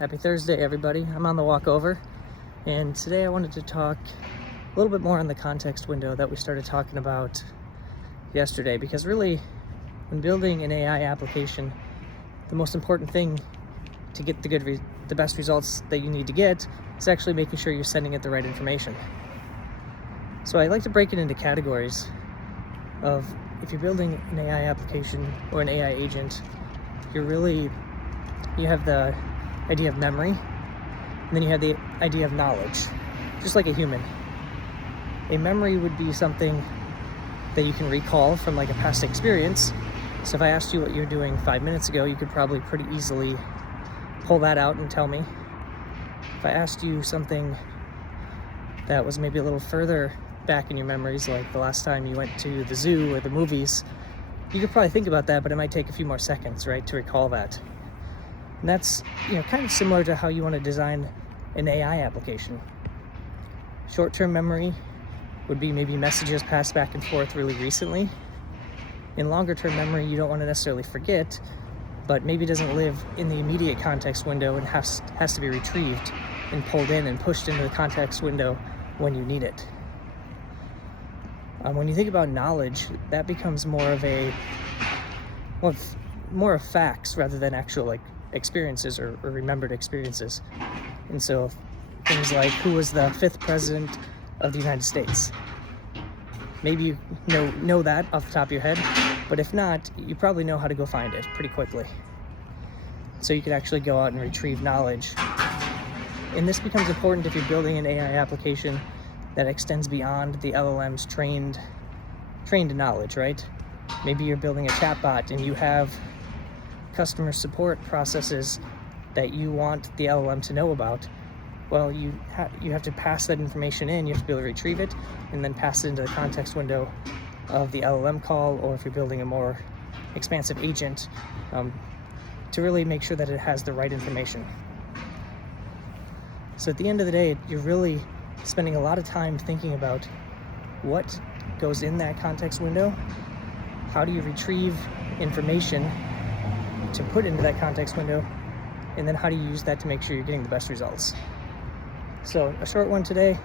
Happy Thursday, everybody. I'm on the walk over, and today I wanted to talk a little bit more on the context window that we started talking about yesterday, because really, when building an AI application, the most important thing to get the best results that you need to get is actually making sure you're sending it the right information. So I like to break it into categories of, if you're building an AI application or an AI agent, you have the idea of memory, and then you have the idea of knowledge, just like a human. A memory would be something that you can recall from like a past experience. So if I asked you what you were doing 5 minutes ago, you could probably pretty easily pull that out and tell me. If I asked you something that was maybe a little further back in your memories, like the last time you went to the zoo or the movies, you could probably think about that, but it might take a few more seconds, right, to recall that. And that's, kind of similar to how you want to design an AI application. Short-term memory would be maybe messages passed back and forth really recently. In longer-term memory, you don't want to necessarily forget, but maybe doesn't live in the immediate context window and has to be retrieved and pulled in and pushed into the context window when you need it. When you think about knowledge, that becomes more of facts rather than actual experiences or remembered experiences. And so things like, who was the 5th president of the United States? Maybe you know that off the top of your head, but if not, you probably know how to go find it pretty quickly. So you could actually go out and retrieve knowledge. And this becomes important if you're building an AI application that extends beyond the LLM's trained knowledge, right? Maybe you're building a chatbot and you have customer support processes that you want the LLM to know about. Well, you have to pass that information in. You have to be able to retrieve it and then pass it into the context window of the LLM call, or if you're building a more expansive agent, to really make sure that it has the right information. So at the end of the day, you're really spending a lot of time thinking about what goes in that context window, how do you retrieve information to put into that context window, and then how do you use that to make sure you're getting the best results. So a short one today,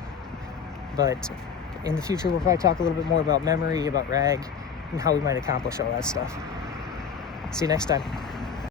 but in the future we'll probably talk a little bit more about memory, about RAG, and how we might accomplish all that stuff. See you next time.